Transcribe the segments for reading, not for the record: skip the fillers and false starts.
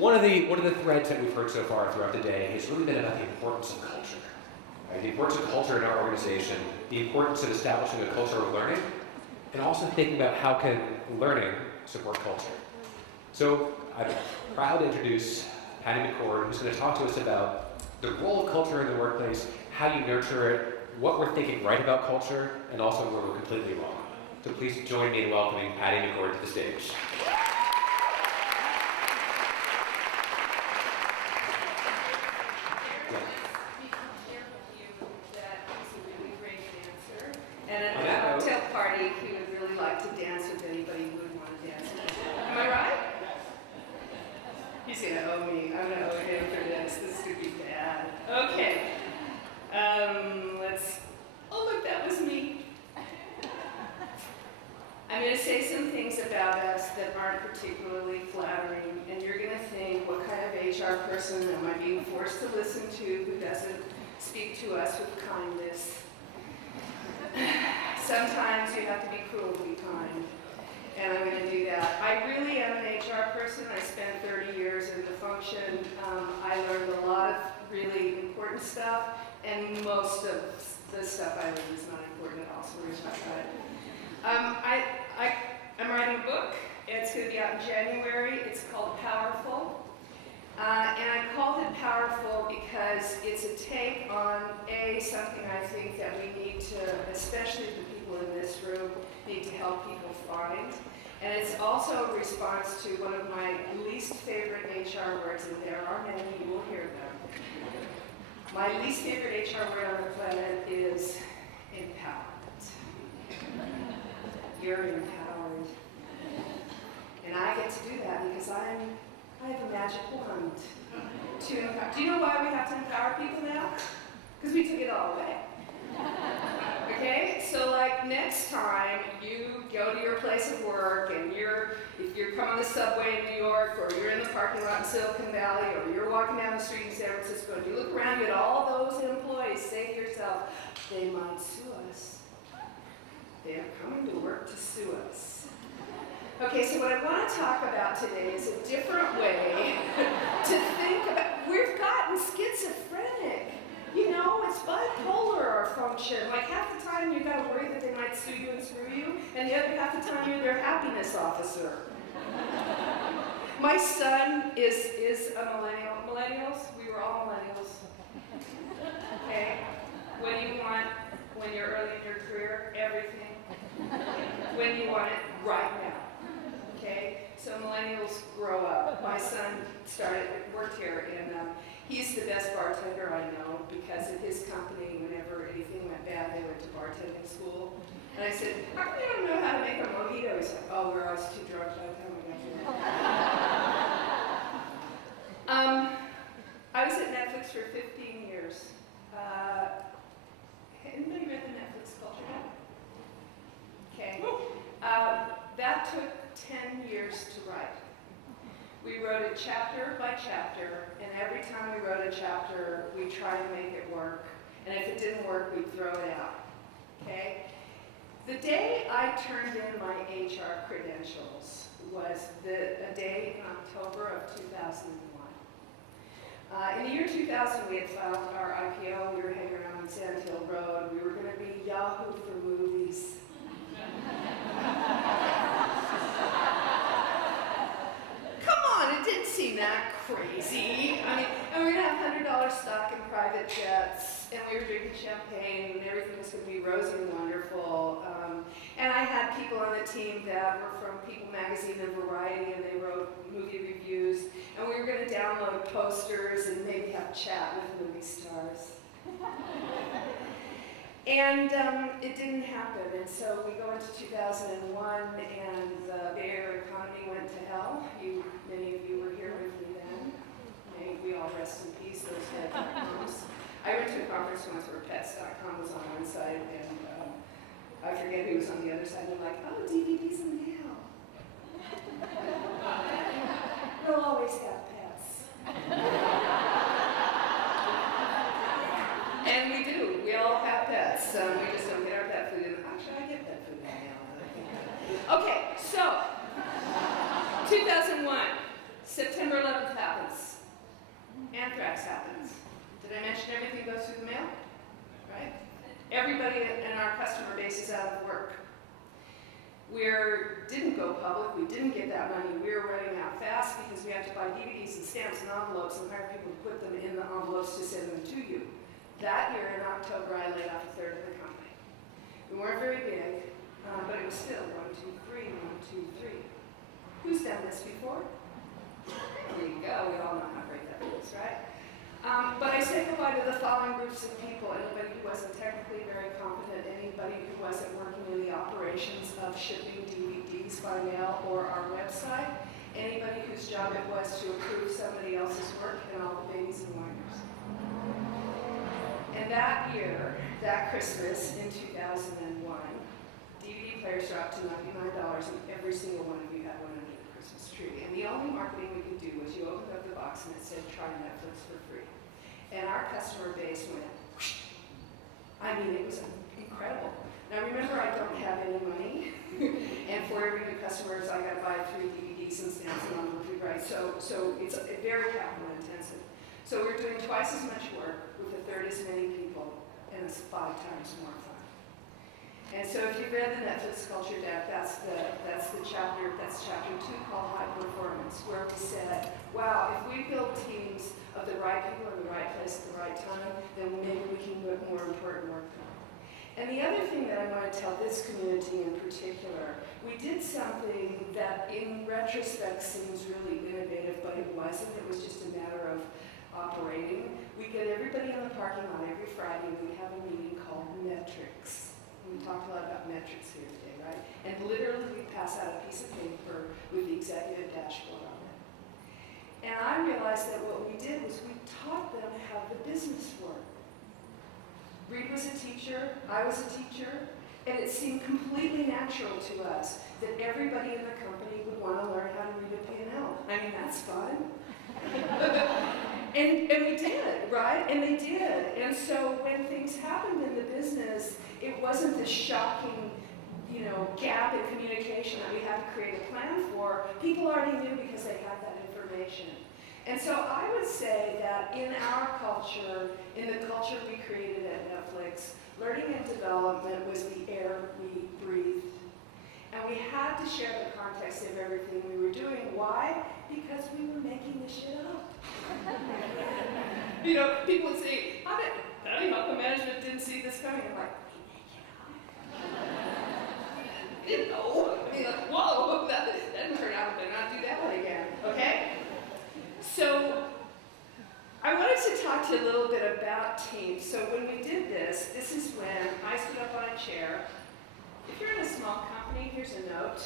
one of the threads that we've heard so far throughout the day has really been about the importance of culture. Right? The importance of culture in our organization, the importance of establishing a culture of learning, and also thinking about how can learning support culture. So I'm proud to introduce Patty McCord, who's going to talk to us about the role of culture in the workplace, how you nurture it, what we're thinking right about culture, and also where we're completely wrong. So please join me in welcoming Patty McCord to the stage. And at a cocktail party, he would really like to dance with anybody who would want to dance with him. Am I right? He's gonna owe me. I'm gonna owe him for this. This could be bad. Okay. Oh look, that was me. I'm gonna say some things about us that aren't particularly flattering, and you're gonna think, what kind of HR person am I being forced to listen to who doesn't speak to us with kindness? Sometimes you have to be cruel to be kind, and I'm going to do that. I really am an HR person. I spent 30 years in the function. I learned a lot of really important stuff, and most of the stuff I learned is not important at all, so we're going to talk about it. I'm writing a book. It's going to be out in January. It's called Powerful. And I called it Powerful because it's a take on, something I think that we need to, especially the people in this room, need to help people find. And it's also a response to one of my least favorite HR words, and there are many, you will hear them. My least favorite HR word on the planet is empowerment. You're empowered. And I get to do that because I have a magic wand to empower. Do you know why we have to empower people now? Because we took it all away. Okay? So like next time you go to your place of work and if you're coming on the subway in New York, or you're in the parking lot in Silicon Valley, or you're walking down the street in San Francisco, and you look around at all those employees, say to yourself, they might sue us. They are coming to work to sue us. Okay, so what I want to talk about today is a different way to think about. We've gotten schizophrenic. You know, it's bipolar, our function. Like half the time you've got to worry that they might sue you and screw you, and the other half the time you're their happiness officer. My son is a millennial. Millennials, we were all millennials. Okay? What do you want when you're early in your career? Everything. When you want it right now. Okay, so millennials grow up. My son worked here, and he's the best bartender I know because at his company, whenever anything went bad, they went to bartending school. And I said, how come you don't know how to make a mojito? He's like, oh, we're always too drunk by the time we got here. I was at Netflix for 15 years. Anybody read the Netflix culture book? Okay. That took 10 years to write. We wrote it chapter by chapter, and every time we wrote a chapter, we tried to make it work. And if it didn't work, we'd throw it out. Okay? The day I turned in my HR credentials was a day in October of 2001. In the year 2000, we had filed our IPO. We were hanging around on Sand Hill Road. We were going to be Yahoo for movies. Come on, it didn't seem that crazy. I mean, and we were going to have $100 stock in private jets, and we were drinking champagne, and everything was going to be rosy and wonderful. And I had people on the team that were from People Magazine and Variety, and they wrote movie reviews, and we were going to download posters and maybe have chat with movie stars. And it didn't happen, and so we go into 2001, and the Bay Area economy went to hell. Many of you were here with me then. May we all rest in peace, those dead.coms. I went to a conference once where pets.com was on one side, and I forget who was on the other side. They're like, oh, DVDs in mail. We'll always have pets. And we do. We all have pets. We just don't get our pet food in. Actually, I get pet food in the mail. Okay, so 2001. September 11th happens. Anthrax happens. Did I mention everything goes through the mail? Right? Everybody in our customer base is out of work. We didn't go public, we didn't get that money. We were running out fast because we had to buy DVDs and stamps and envelopes and hire people to put them in the envelopes to send them to you. That year in October, I laid off a third of the company. We weren't very big, but it was still 1, 2, 3, 1, 2, 3. Who's done this before? There you go, we all know how great that is, right? But I said goodbye to the following groups of people: anybody who wasn't technically very competent, anybody who wasn't working in the operations of shipping DVDs by mail or our website, anybody whose job it was to approve somebody else's work, and all the babies and whiners. And that year, that Christmas in 2001, DVD players dropped to $99 and every single one of you had one under the Christmas tree. And the only marketing we could do was you opened up the box and it said, try Netflix for free. And our customer base went, whoosh. I mean, it was incredible. Now remember, I don't have any money. And for every new customer, I got to buy 3 DVDs and stamps and envelopes, right? So it's very capital intensive. So we're doing twice as much work with a third as many people, and it's 5 times more fun. And so if you read the Netflix culture deck, that's chapter 2 called High Performance, where we said, wow, if we build teams of the right people in the right place at the right time, then maybe we can get more important work done. And the other thing that I want to tell this community in particular, we did something that in retrospect seems really innovative, but it wasn't. It was just a matter of operating. We get everybody in the parking lot every Friday, and we have a meeting called Metrics. We talked a lot about metrics here today, right? And literally we pass out a piece of paper with the executive dashboard on it. And I realized that what we did was we taught them how the business worked. Reed was a teacher, I was a teacher, and it seemed completely natural to us that everybody in the company would want to learn how to read a P&L. I mean, that's fun. And we did, right? And they did. And so when things happened in the business, it wasn't this shocking, gap in communication that we had to create a plan for. People already knew because they had that information. And so I would say that in our culture, in the culture we created at Netflix, learning and development was the air we breathed. And we had to share the context of everything we were doing. Why? Because we were making this shit up. People would say, how come management didn't see this coming? I'm like, we make it up. Didn't know. Whoa, that didn't turn out, better not do that one again, okay? So, I wanted to talk to you a little bit about teams. So when we did this is when I stood up on a chair. If you're in a small company, here's a note.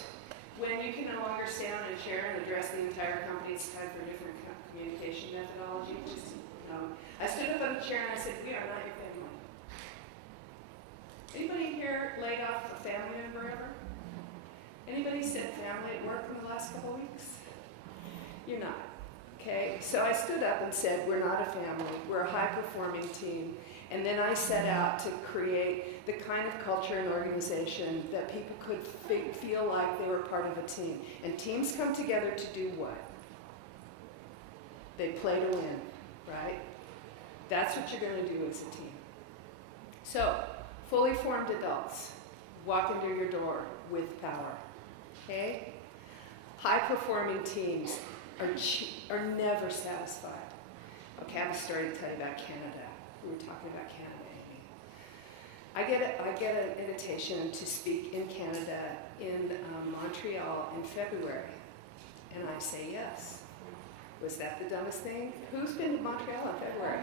When you can no longer stand on a chair and address the entire company, it's time for a different communication methodology. I stood up on a chair and I said, we are not your family. Anybody here laid off a family member ever? Anybody said family at work in the last couple of weeks? You're not. Okay, so I stood up and said, we're not a family, we're a high-performing team. And then I set out to create the kind of culture and organization that people could feel like they were part of a team. And teams come together to do what? They play to win, right? That's what you're going to do as a team. So, fully formed adults walk into your door with power, okay? High-performing teams are never satisfied. Okay, I have a story to tell you about Canada. We were talking about Canada, Amy. I get an invitation to speak in Canada in Montreal in February, and I say yes. Was that the dumbest thing? Who's been to Montreal in February?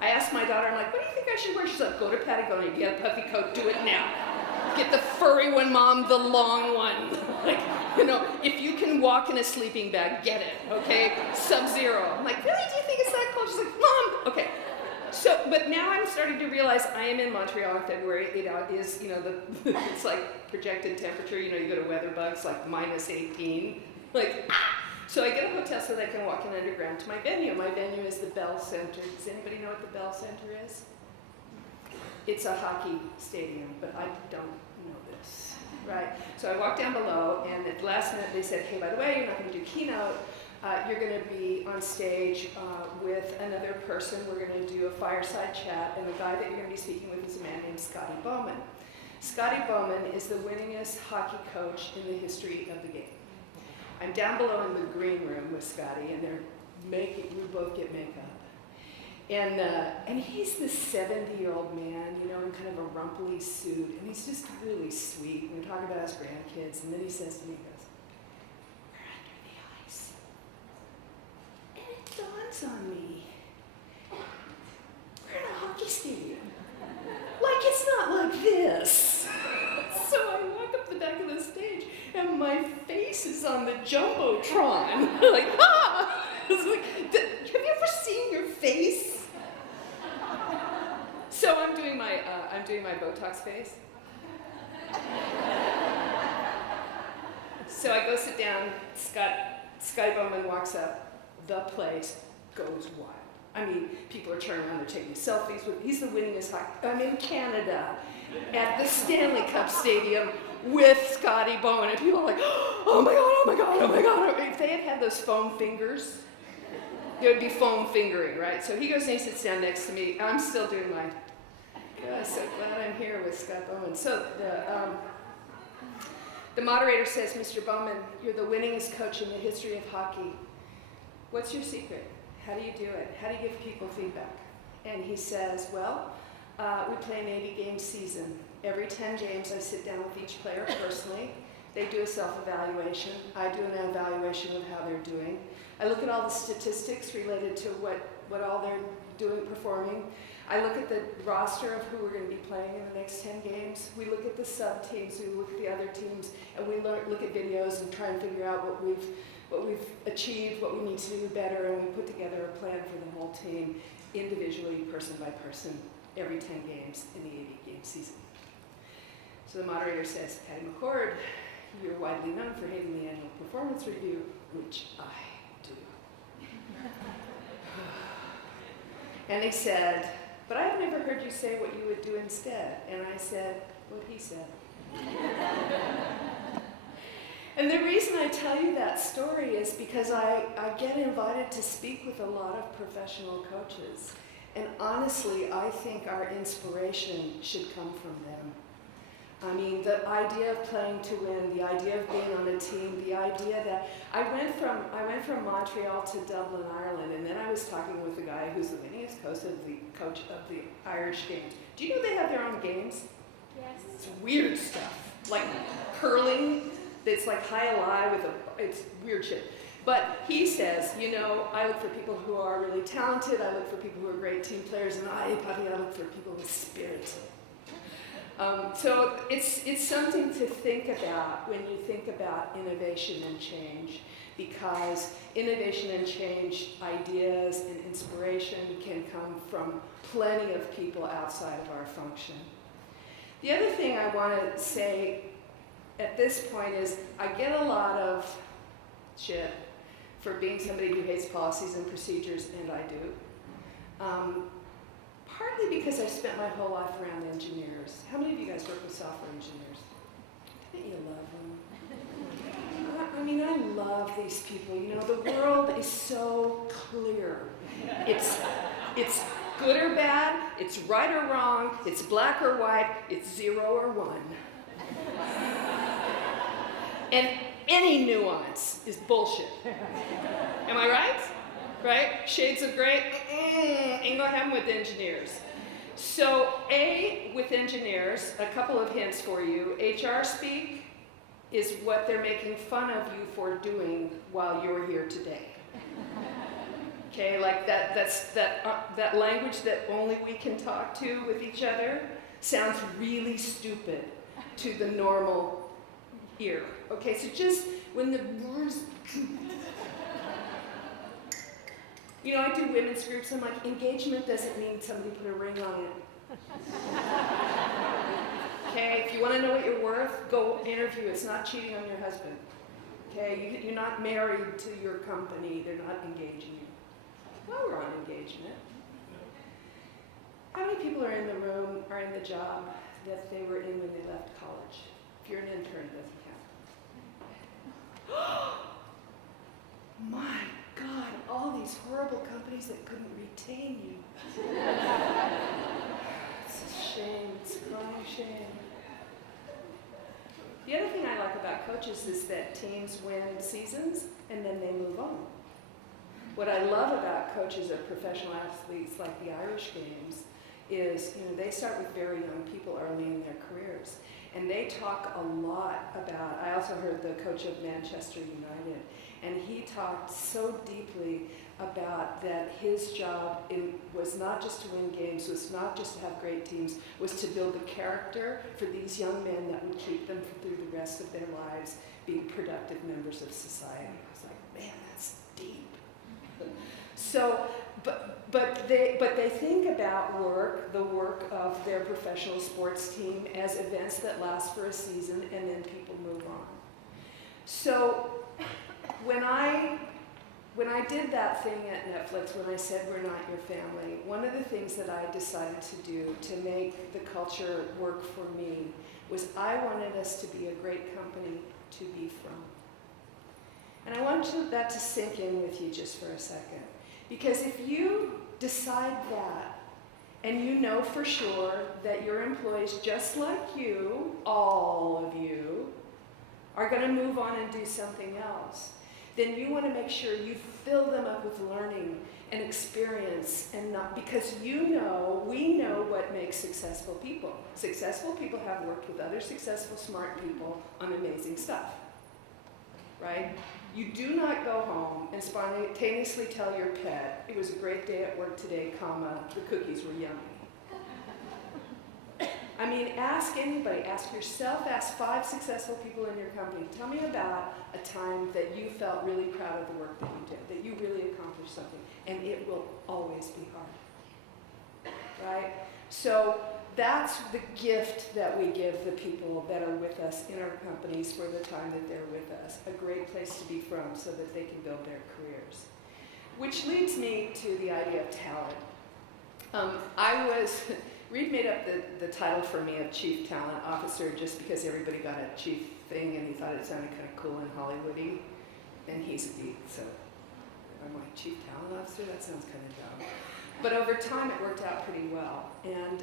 I asked my daughter, I'm like, what do you think I should wear? She's like, go to Patagonia, get a puffy coat, do it now. Get the furry one, Mom, the long one. Like, if you can walk in a sleeping bag, get it, okay? Sub-zero. I'm like, really, do you think it's that cold? She's like, Mom, okay. So, but now I'm starting to realize I am in Montreal in February. It is, it's like projected temperature. You go to weather bugs, like -18. Like, ah! So I get a hotel so that I can walk in underground to my venue. My venue is the Bell Center. Does anybody know what the Bell Center is? It's a hockey stadium, but I don't know this. right? So I walked down below, and at the last minute they said, hey, by the way, you're not going to do keynote. You're going to be on stage with another person. We're going to do a fireside chat, and the guy that you're going to be speaking with is a man named Scotty Bowman. Scotty Bowman is the winningest hockey coach in the history of the game. I'm down below in the green room with Scotty, and we both get makeup. And he's this 70-year-old man, you know, in kind of a rumply suit, and he's just really sweet. And we're talking about his grandkids, and then he says to me, he goes, we're under the ice. And it dawns on me, we're in a hockey stadium. Like, it's not like this. So I walk up the back of the stage, and my face is on the Jumbotron. Like, ah! It's like, have you ever seen your face? So I'm doing my Botox face. So I go sit down. Scotty Bowman walks up. The place goes wild. I mean, people are turning around, they're taking selfies with. He's the winningest hockey. I'm in Canada, at the Stanley Cup Stadium with Scotty Bowman, and people are like, oh my god, oh my god, oh my god. If they had those foam fingers, there would be foam fingering, right? So he goes and he sits down next to me. I'm still doing my. God, I'm so glad I'm here with Scott Bowman. So the moderator says, Mr. Bowman, you're the winningest coach in the history of hockey. What's your secret? How do you do it? How do you give people feedback? And he says, well, we play an 80-game season. Every 10 games, I sit down with each player personally. They do a self-evaluation. I do an evaluation of how they're doing. I look at all the statistics related to what all they're doing, performing. I look at the roster of who we're going to be playing in the next 10 games. We look at the sub-teams, we look at the other teams, and we look at videos and try and figure out what we've achieved, what we need to do better, and we put together a plan for the whole team, individually, person by person, every 10 games in the 80-game season. So the moderator says, Patty McCord, you're widely known for hating the annual performance review, which I do. And he said, but I've never heard you say what you would do instead. And I said, what he said. And the reason I tell you that story is because I get invited to speak with a lot of professional coaches. And honestly, I think our inspiration should come from them. I mean, the idea of playing to win, the idea of being on a team, the idea that I went from Montreal to Dublin, Ireland, and then I was talking with the guy who's the winningest coach of the Irish games. Do you know they have their own games? Yes. It's weird stuff, like curling. It's like high alive it's weird shit. But he says, you know, I look for people who are really talented. I look for people who are great team players, and I look for people with spirit. So it's something to think about when you think about innovation and change, because innovation and change, ideas and inspiration can come from plenty of people outside of our function. The other thing I want to say at this point is I get a lot of shit for being somebody who hates policies and procedures, and I do. Partly because I've spent my whole life around engineers. How many of you guys work with software engineers? I bet you love them. I mean, I love these people. You know, the world is so clear. It's good or bad, it's right or wrong, it's black or white, it's 0 or 1. And any nuance is bullshit. Am I right? Right? Shades of gray, ain't gonna happen with engineers. So with engineers, a couple of hints for you. HR speak is what they're making fun of you for doing while you're here today. Okay, like that language that only we can talk to with each other sounds really stupid to the normal ear. Okay, so just when the words, you know, I do women's groups. I'm like, engagement doesn't mean somebody put a ring on it. Okay, if you want to know what you're worth, go interview. It's not cheating on your husband. Okay, you're not married to your company. They're not engaging you. Well, we're on engagement. How many people are in the room, are in the job that they were in when they left college? If you're an intern, it doesn't count. My God, all these horrible companies that couldn't retain you. It's a shame, it's a crying shame. The other thing I like about coaches is that teams win seasons and then they move on. What I love about coaches of professional athletes like the Irish Games is, they start with very young people early in their careers. And they talk a lot about, I also heard the coach of Manchester United, and he talked so deeply about that his job was not just to win games, was not just to have great teams, was to build the character for these young men that would keep them through the rest of their lives being productive members of society. I was like, man, that's deep. So, but they think about the work of their professional sports team as events that last for a season and then people move on. So when I did that thing at Netflix, when I said we're not your family, one of the things that I decided to do to make the culture work for me was I wanted us to be a great company to be from. And I want that to sink in with you just for a second. Because if you decide that, and you know for sure that your employees, just like you, all of you, are going to move on and do something else, then you want to make sure you fill them up with learning and experience, and not because we know what makes successful people. Successful people have worked with other successful, smart people on amazing stuff, right? You do not go home and spontaneously tell your pet, it was a great day at work today, the cookies were yummy. I mean, ask anybody, ask yourself, ask 5 successful people in your company. Tell me about a time that you felt really proud of the work that you did, that you really accomplished something, and it will always be hard, right? So that's the gift that we give the people that are with us in our companies for the time that they're with us, a great place to be from so that they can build their careers. Which leads me to the idea of talent. Reed made up the title for me of Chief Talent Officer just because everybody got a chief thing and he thought it sounded kind of cool and Hollywoody, and he's a geek, so I'm like, Chief Talent Officer? That sounds kind of dumb. But over time it worked out pretty well. And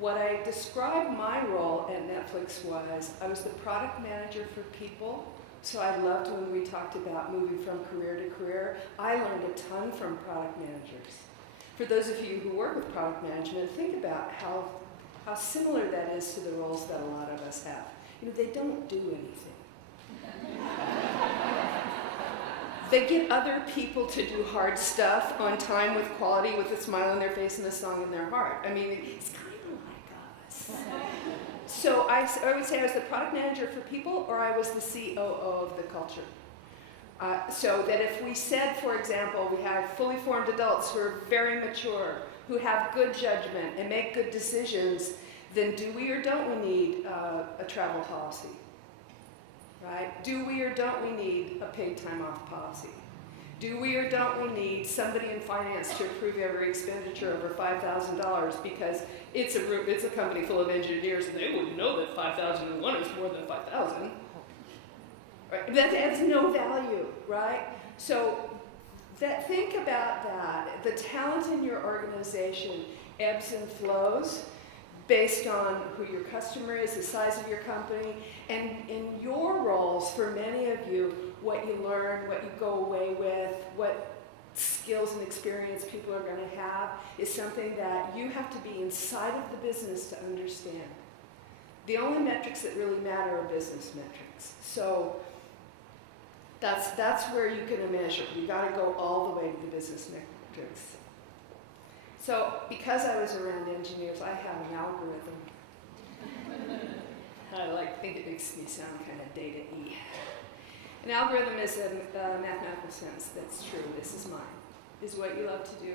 what I described my role at Netflix was, I was the product manager for people, so I loved when we talked about moving from career to career. I learned a ton from product managers. For those of you who work with product management, think about how similar that is to the roles that a lot of us have. They don't do anything. They get other people to do hard stuff on time with quality, with a smile on their face and a song in their heart. I mean, it's kind of like us. So I would say I was the product manager for people, or I was the COO of the culture. So that if we said, for example, we have fully formed adults who are very mature, who have good judgment and make good decisions, then do we or don't we need a travel policy? Right? Do we or don't we need a paid time off policy? Do we or don't we need somebody in finance to approve every expenditure over $5,000 because it's a company full of engineers and they wouldn't know that 5,001 is more than 5,000. Right? That adds no value, right? So think about that. The talent in your organization ebbs and flows based on who your customer is, the size of your company, and in your roles, for many of you, what you learn, what you go away with, what skills and experience people are going to have is something that you have to be inside of the business to understand. The only metrics that really matter are business metrics. So that's where you can measure. You got to go all the way to the business metrics. So because I was around engineers, I have an algorithm. I think it makes me sound kind of data-y. An algorithm is a mathematical sense that's true. This is mine. Is what you love to do,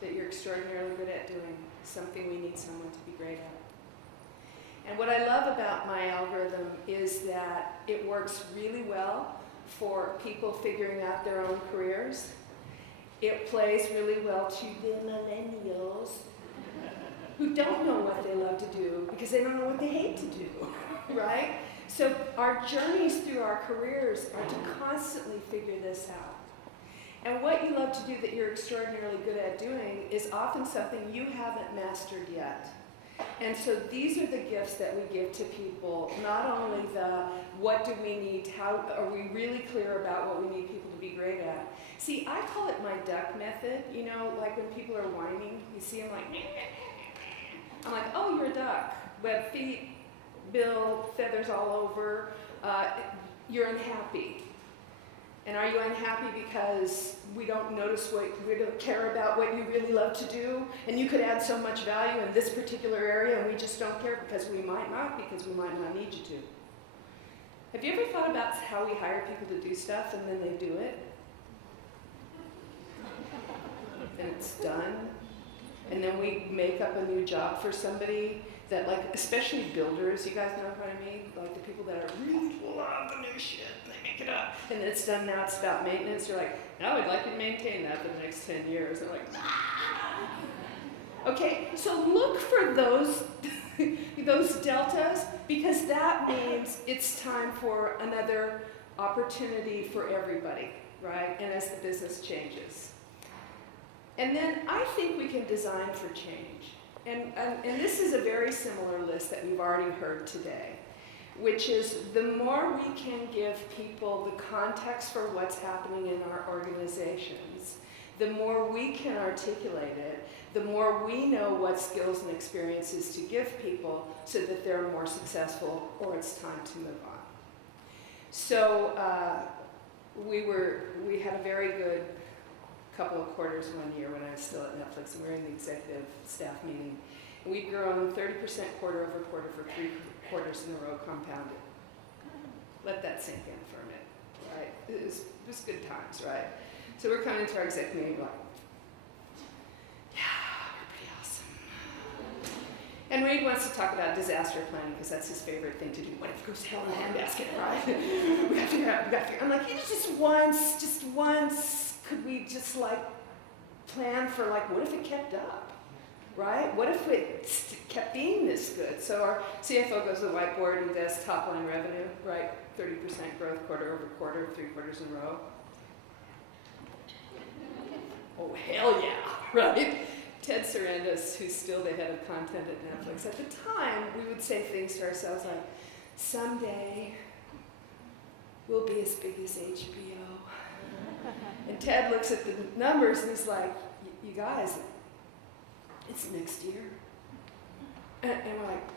that you're extraordinarily good at doing, something we need someone to be great at. And what I love about my algorithm is that it works really well for people figuring out their own careers. It plays really well to the millennials who don't know what they love to do because they don't know what they hate to do, right? So our journeys through our careers are to constantly figure this out. And what you love to do that you're extraordinarily good at doing is often something you haven't mastered yet. And so these are the gifts that we give to people, not only the what do we need, how are we really clear about what we need people to be great at. See, I call it my duck method. You know, like when people are whining, you see them like, I'm like, oh, you're a duck. Web feet, bill, feathers all over, you're unhappy. And are you unhappy because we don't notice we don't care about what you really love to do? And you could add so much value in this particular area and we just don't care because we might not need you to. Have you ever thought about how we hire people to do stuff and then they do it? And it's done. And then we make up a new job for somebody that, like, especially builders, you guys know what I mean? Like the people that are really love the new shit, and they make it up. And it's done now, it's about maintenance. You're like, no, I'd like you to maintain that for the next 10 years. They're like, ah. Okay, so look for those, those deltas, because that means it's time for another opportunity for everybody, right? And as the business changes. And then I think we can design for change. And this is a very similar list that we've already heard today, which is the more we can give people the context for what's happening in our organizations, the more we can articulate it, the more we know what skills and experiences to give people so that they're more successful or it's time to move on. So we had a very good couple of quarters one year when I was still at Netflix, and we were in the executive staff meeting. And we'd grown 30% quarter over quarter for 3 quarters in a row compounded. Let that sink in for a minute, right? It was good times, right? So we're coming into our exec meeting like, yeah, we're pretty awesome. And Reed wants to talk about disaster planning because that's his favorite thing to do. What if it goes to hell in a handbasket, right? we got to figure out, I'm like, just once, could we just like plan for like, what if it kept up, right? What if it kept being this good? So our CFO goes to the whiteboard and does top line revenue, right? 30% growth quarter over quarter, 3 quarters in a row. Oh, hell yeah, right? Ted Sarandis, who's still the head of content at Netflix, at the time, we would say things to ourselves like, someday we'll be as big as HBO. And Ted looks at the numbers and he's like, you guys, it's next year. And we're like,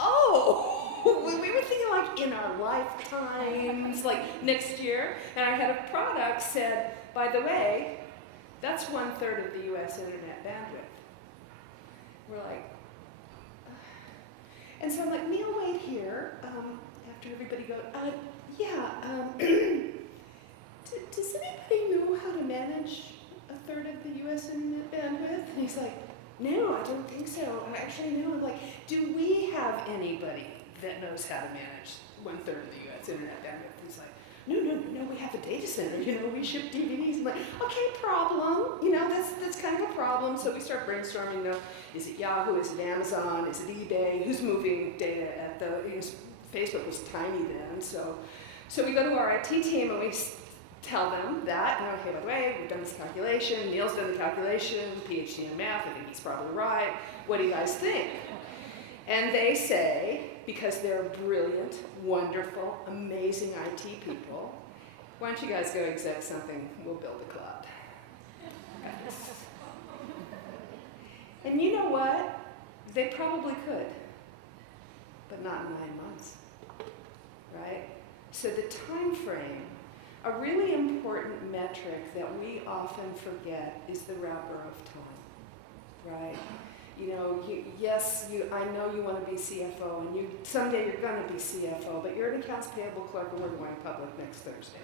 oh, we were thinking like in our lifetimes, like next year. And our head of product said, by the way, that's 1/3 of the US internet bandwidth. We're like, and so I'm like, Neil, wait here. After everybody goes, does anybody know how to manage 1/3 of the US internet bandwidth? And he's like, no, I don't think so. And actually, no. I'm like, do we have anybody that knows how to manage 1/3 of the US internet bandwidth? And he's like, no, we have a data center, we ship DVDs. I'm like, okay, problem, that's kind of a problem. So we start brainstorming, is it Yahoo, is it Amazon, is it eBay, who's moving data at Facebook was tiny then. So we go to our IT team and we tell them that, okay, by the way, we've done this calculation, Neil's done the calculation, PhD in math, I think he's probably right. What do you guys think? And they say, because they're brilliant, wonderful, amazing IT people, why don't you guys go exec something, we'll build a cloud. And you know what? They probably could, but not in 9 months, right? So the time frame, a really important metric that we often forget is the wrapper of time, right? I know you want to be CFO, and someday you're going to be CFO, but you're an accounts payable clerk, and we're going public next Thursday.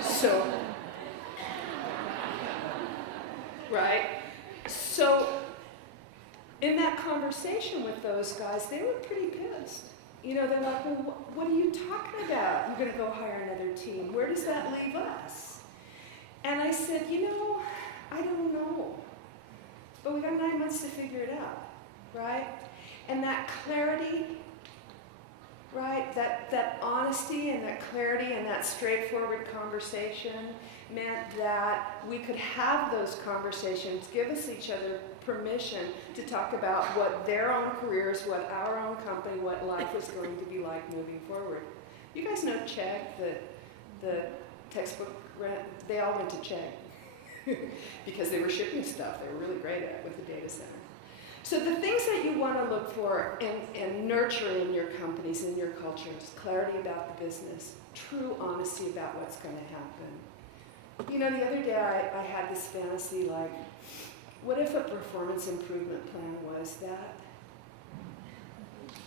So, right? So, in that conversation with those guys, they were pretty pissed. They're like, well, what are you talking about? You're going to go hire another team. Where does that leave us? And I said, I don't know. But we got 9 months to figure it out, right? And that clarity right? That honesty and that clarity and that straightforward conversation meant that we could have those conversations, give us each other permission to talk about what their own careers, what our own company, what life was going to be like moving forward. You guys know Chegg, the textbook, they all went to Chegg because they were shipping stuff. They were really great at it with the data center. So the things that you want to look for and nurture in your companies, in your cultures, clarity about the business, true honesty about what's going to happen. You know, the other day I had this fantasy like, what if a performance improvement plan was that?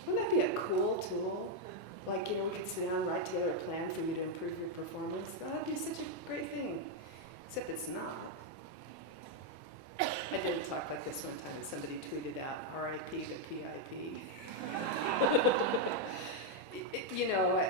Wouldn't that be a cool tool? Like, you know, we could sit down and write together a plan for you to improve your performance. That'd be such a great thing, except it's not. I did a talk like this one time and somebody tweeted out, RIP to PIP. You know,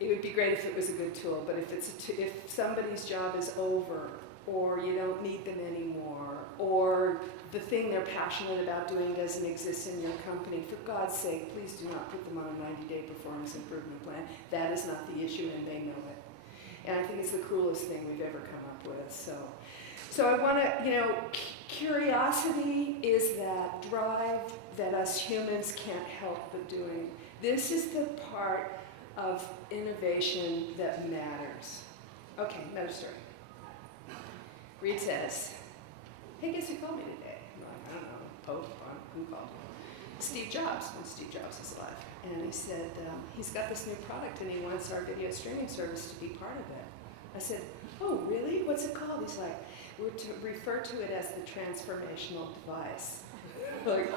it would be great if it was a good tool, but if somebody's job is over, or you don't need them anymore, or the thing they're passionate about doing doesn't exist in your company, for God's sake, please do not put them on a 90-day performance improvement plan. That is not the issue, and they know it. And I think it's the cruelest thing we've ever come up with. So I want to, you know, curiosity is that drive that us humans can't help but doing. This is the part of innovation that matters. Okay, another story. Reed says, hey, guess who called me today? I'm like, I don't know, Pope, who called me? Steve Jobs, when Steve Jobs was alive. And he said, he's got this new product and he wants our video streaming service to be part of it. I said, oh, really? What's it called? He's like, we're to refer to it as the transformational device. Like,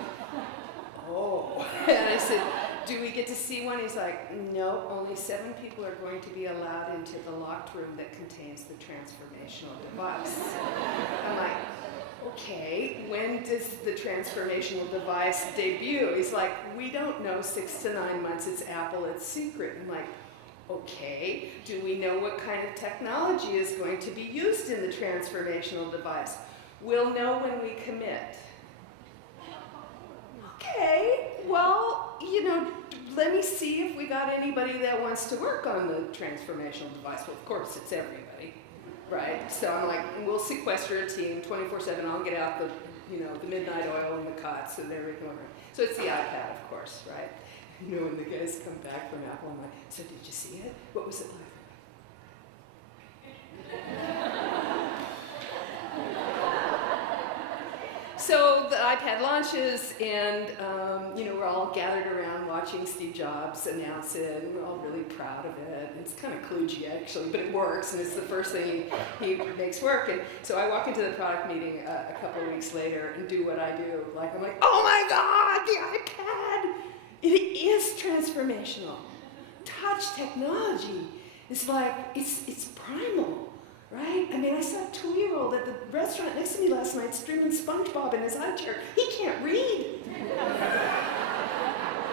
oh. And I said, do we get to see one? He's like, no, only 7 people are going to be allowed into the locked room that contains the transformational device. I'm like, okay, when does the transformational device debut? He's like, we don't know, 6 to 9 months, it's Apple, it's secret. I'm like, okay, do we know what kind of technology is going to be used in the transformational device? We'll know when we commit. Okay, well, you know, let me see if we got anybody that wants to work on the transformational device. Well, of course, it's everybody, right? So I'm like, we'll sequester a team 24/7. I'll get out the, you know, the midnight oil and the cots and everything. So it's the iPad, of course, right? You know, when the guys come back from Apple, I'm like, so did you see it? What was it like? So the iPad launches, and you know, we're all gathered around watching Steve Jobs announce it, and we're all really proud of it. It's kind of kludgy, actually, but it works, and it's the first thing he makes work. And so I walk into the product meeting a couple of weeks later and do what I do. Like, I'm like, oh my God, the iPad! It is transformational. Touch technology is like, it's primal. Right? I mean, I saw a 2-year-old at the restaurant next to me last night streaming SpongeBob in his high chair. He can't read.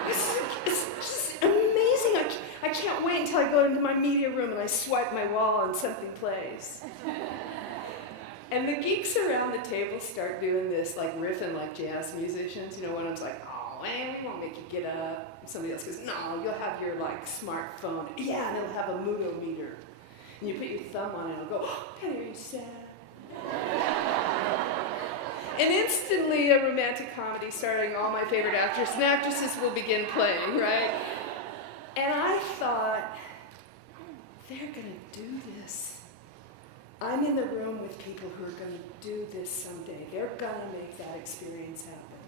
It's just amazing. I can't wait until I go into my media room and I swipe my wall and something plays. And the geeks around the table start doing this, like riffing like jazz musicians. You know, one of them's like, oh, man, we won't make you get up. Somebody else goes, no, you'll have your like smartphone. Yeah, and it'll have a mood meter. And you put your thumb on it and it'll go, oh, Penny, are you sad? And instantly a romantic comedy starring all my favorite actors and actresses will begin playing, right? And I thought, they're going to do this. I'm in the room with people who are going to do this someday. They're going to make that experience happen.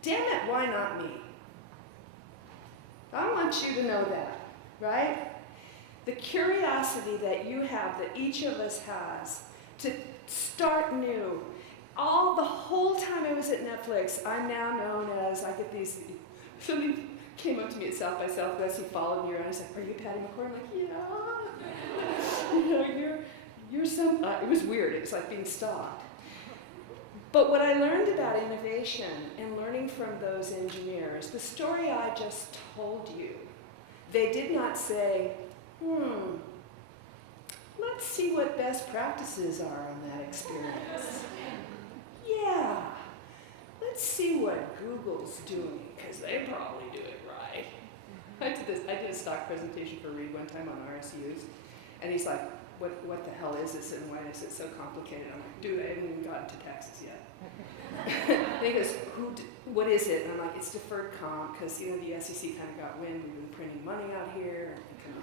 Damn it, why not me? I want you to know that, right? The curiosity that you have, that each of us has, to start new. The whole time I was at Netflix, I'm now known as, I get these, somebody came up to me at South by Southwest and followed me around. He's like, are you Patty McCord? I'm like, yeah. You know, you're some, it was weird. It was like being stalked. But what I learned about innovation and learning from those engineers, the story I just told you, they did not say, let's see what best practices are on that experience. Yeah, let's see what Google's doing, because they probably do it right. I did staff presentation for Reed one time on RSUs, and he's like, what the hell is this and why is it so complicated? I'm like, dude, I haven't even gotten to taxes yet. And he goes, what is it? And I'm like, it's deferred comp, because the SEC kind of got wind, we've been printing money out here, and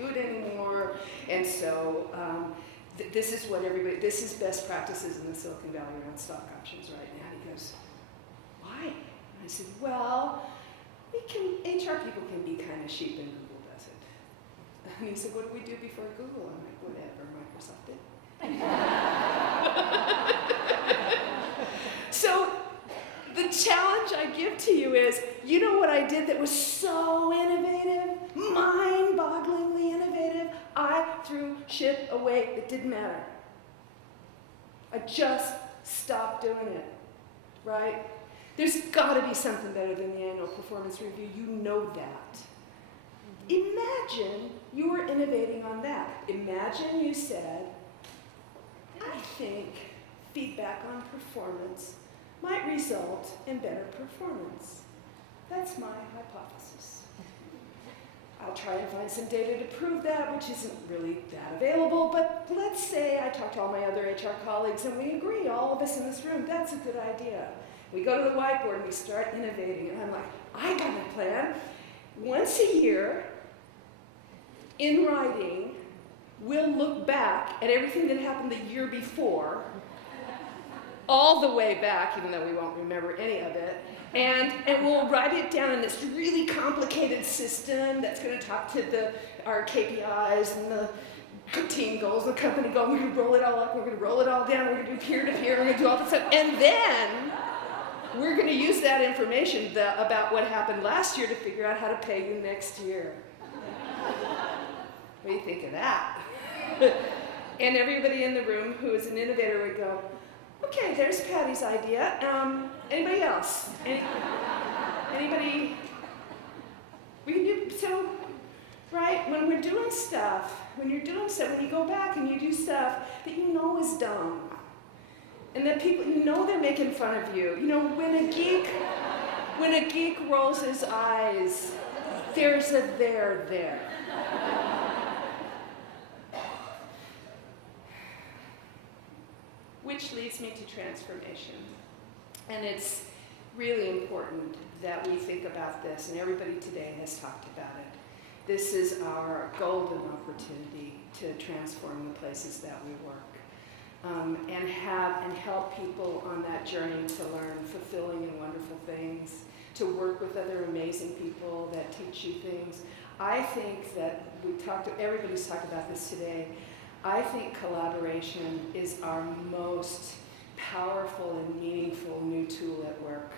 we can't do it anymore. And so this is best practices in the Silicon Valley around stock options right now. He goes, why? And I said, well, HR people can be kind of sheep and Google does it. And he said, what did we do before Google? I'm like, whatever, Microsoft did. So the challenge I give to you is, you know what I did that was so innovative, mind-bogglingly innovative? I threw shit away. It didn't matter. I just stopped doing it, right? There's got to be something better than the annual performance review. You know that. Imagine you were innovating on that. Imagine you said, I think feedback on performance might result in better performance. That's my hypothesis. I'll try and find some data to prove that, which isn't really that available, but let's say I talk to all my other HR colleagues and we agree, all of us in this room, that's a good idea. We go to the whiteboard and we start innovating, and I'm like, I got a plan. Once a year, in writing, we'll look back at everything that happened the year before, all the way back, even though we won't remember any of it, and we'll write it down in this really complicated system that's going to talk to our KPIs and the team goals, the company goals. We're going to roll it all up, we're going to roll it all down, we're going to do peer-to-peer, we're going to do all this stuff, and then we're going to use that information about what happened last year to figure out how to pay you next year. What do you think of that? And everybody in the room who is an innovator would go, okay, there's Patty's idea. Anybody else? Anybody? We can do, so, right, when you're doing stuff, when you go back and you do stuff that you know is dumb, and that people, you know they're making fun of you. You know, when a geek rolls his eyes, there's a there. Which leads me to transformation. And it's really important that we think about this, and everybody today has talked about it. This is our golden opportunity to transform the places that we work. And help people on that journey to learn fulfilling and wonderful things, to work with other amazing people that teach you things. I think that everybody's talked about this today. I think collaboration is our most powerful and meaningful new tool at work.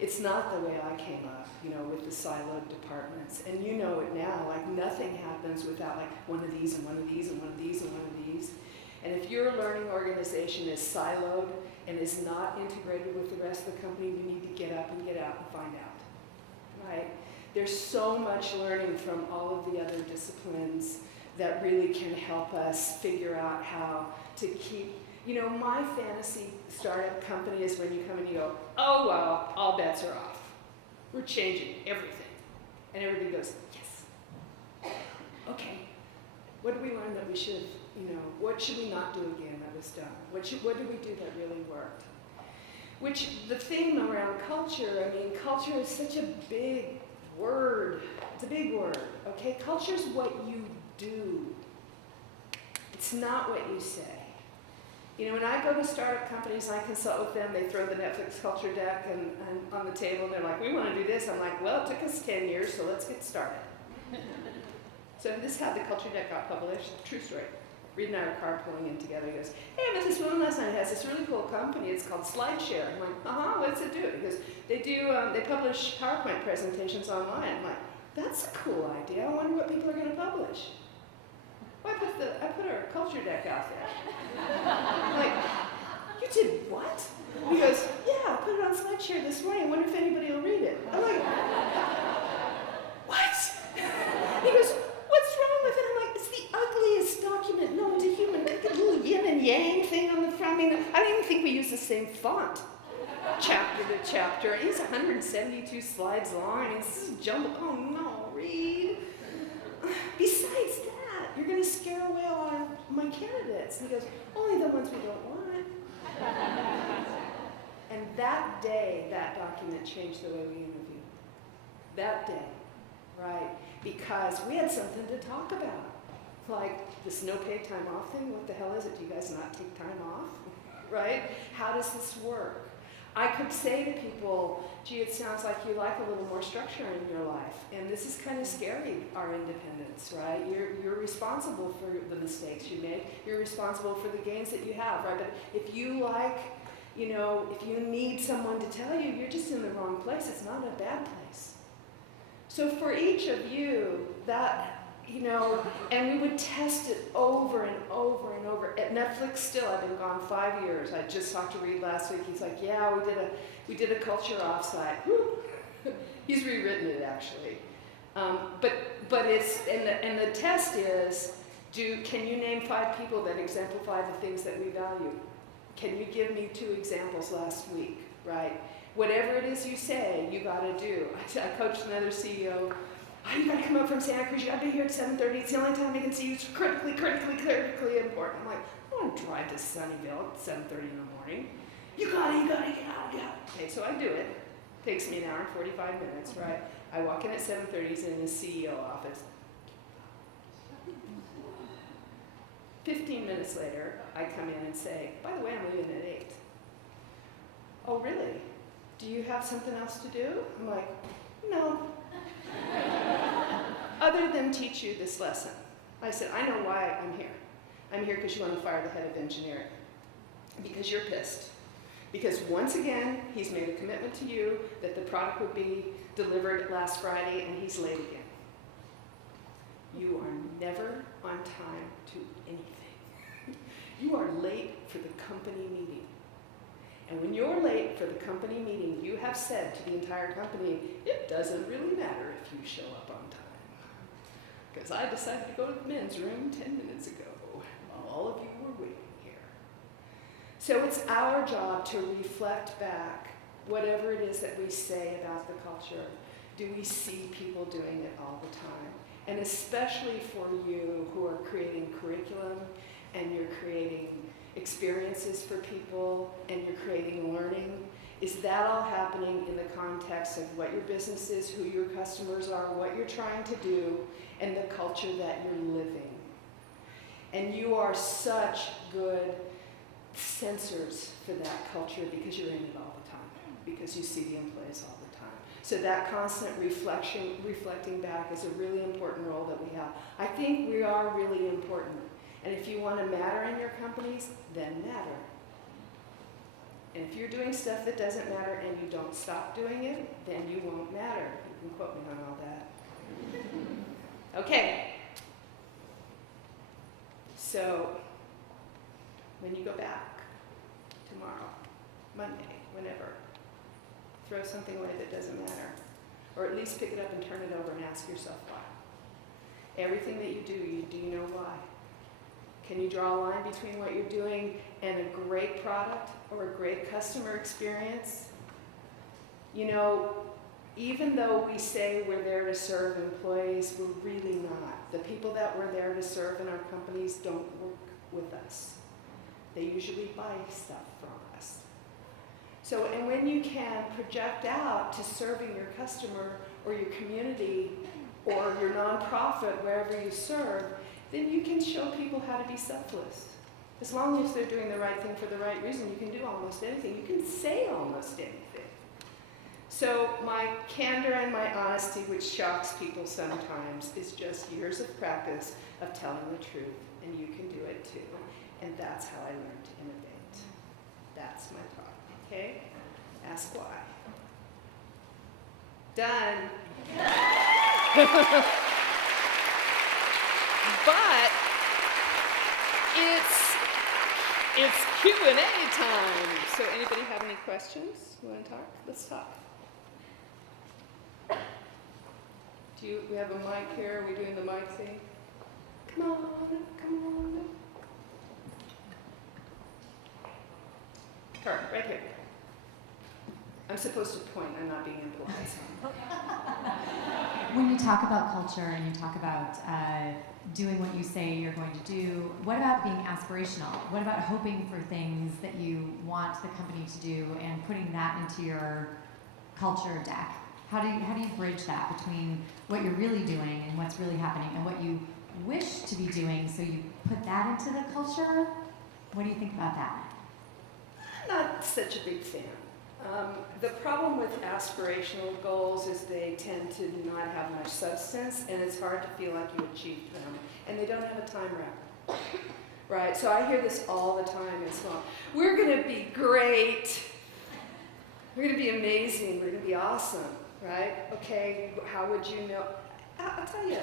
It's not the way I came up, with the siloed departments. And you know it now, like nothing happens without like one of these and one of these and one of these and one of these. And if your learning organization is siloed and is not integrated with the rest of the company, you need to get up and get out and find out, right? There's so much learning from all of the other disciplines that really can help us figure out how to keep, my fantasy startup company is when you come and you go, oh, well, all bets are off. We're changing everything. And everybody goes, yes. Okay, what did we learn that we should, what should we not do again that was done? What did we do that really worked? The theme around culture, culture is such a big word. It's a big word, okay? Culture is what you do. It's not what you say. When I go to startup companies, I consult with them, they throw the Netflix culture deck and on the table, and they're like, we want to do this. I'm like, well, it took us 10 years, so let's get started. So this is how the culture deck got published. True story. Reed and I were carpooling in together. He goes, hey, I met this woman last night who has this really cool company. It's called SlideShare. I'm like, what's it do? Because they publish PowerPoint presentations online. I'm like, that's a cool idea. I wonder what people are going to publish. Well, I put our culture deck out there. I'm like, you did what? He goes, yeah, I put it on SlideShare this morning. I wonder if anybody will read it. I'm like, what? He goes, what's wrong with it? I'm like, it's the ugliest document known to human. Like a little yin and yang thing on the front. I don't even think we use the same font, chapter to chapter. It's 172 slides long. This is jumbled. Oh no, Reed. besides that, you're going to scare away all my candidates. And he goes, only the ones we don't want. And that day, that document changed the way we interviewed. That day, right? Because we had something to talk about. Like this no paid time off thing, what the hell is it? Do you guys not take time off? Right? How does this work? I could say to people, gee, it sounds like you like a little more structure in your life. And this is kind of scary, our independence, right? You're responsible for the mistakes you make. You're responsible for the gains that you have, right? But if you like, you know, if you need someone to tell you, you're just in the wrong place. It's not a bad place. So for each of you, that, you know, and we would test it over and over and over. At Netflix still, I've been gone 5 years. I just talked to Reed last week. He's like, yeah, we did a culture offsite. He's rewritten it actually. But it's, and the test is, can you name 5 people that exemplify the things that we value? Can you give me 2 examples last week, right? Whatever it is you say, you got to do. I coached another CEO. Oh, you got to come up from Santa Cruz. You got to be here at 7:30. It's the only time they can see you. It's critically important. I'm like, I don't want to drive to Sunnyvale at 7:30 in the morning. You got it. Okay, so I do it. Takes me an hour and 45 minutes, right? I walk in at 7:30. He's in his CEO office. 15 minutes later, I come in and say, by the way, I'm leaving at 8. Oh, really? Do you have something else to do? I'm like, no. Other than teach you this lesson. I said, I know why I'm here. I'm here because you want to fire the head of engineering. Because you're pissed. Because once again, he's made a commitment to you that the product would be delivered last Friday, and he's late again. You are never on time to anything. You are late for the company meeting. And when you're late for the company meeting, you have said to the entire company, it doesn't really matter if you show up on time. Because I decided to go to the men's room 10 minutes ago while all of you were waiting here. So it's our job to reflect back whatever it is that we say about the culture. Do we see people doing it all the time? And especially for you who are creating curriculum and you're creating experiences for people and you're creating learning, is that all happening in the context of what your business is, who your customers are, what you're trying to do, and the culture that you're living? And you are such good sensors for that culture because you're in it all the time, because you see the employees all the time. So that constant reflecting back is a really important role that we have. I think we are really important. And if you want to matter in your companies, then matter. And if you're doing stuff that doesn't matter and you don't stop doing it, then you won't matter. You can quote me on all that. Okay. So, when you go back tomorrow, Monday, whenever, throw something away that doesn't matter. Or at least pick it up and turn it over and ask yourself why. Everything that you do you know why? Can you draw a line between what you're doing and a great product or a great customer experience? You know, even though we say we're there to serve employees, we're really not. The people that we're there to serve in our companies don't work with us. They usually buy stuff from us. So, and when you can project out to serving your customer or your community or your nonprofit, wherever you serve, then you can show people how to be selfless. As long as they're doing the right thing for the right reason, you can do almost anything. You can say almost anything. So my candor and my honesty, which shocks people sometimes, is just years of practice of telling the truth, and you can do it too. And that's how I learned to innovate. That's my talk, okay? Ask why. Done. But it's Q&A time. So anybody have any questions? You want to talk? Let's talk. We have a mic here? Are we doing the mic thing? Come on. Her, right here. I'm supposed to point. I'm not being impolite. When you talk about culture and you talk about doing what you say you're going to do, what about being aspirational? What about hoping for things that you want the company to do and putting that into your culture deck? How do you bridge that between what you're really doing and what's really happening and what you wish to be doing, so you put that into the culture? What do you think about that? I'm not such a big fan. The problem with aspirational goals is they tend to not have much substance, and it's hard to feel like you achieved them, and they don't have a time wrap. Right? So I hear this all the time. It's well, we're going to be great. We're going to be amazing. We're going to be awesome. Right? Okay, how would you know? I'll tell you.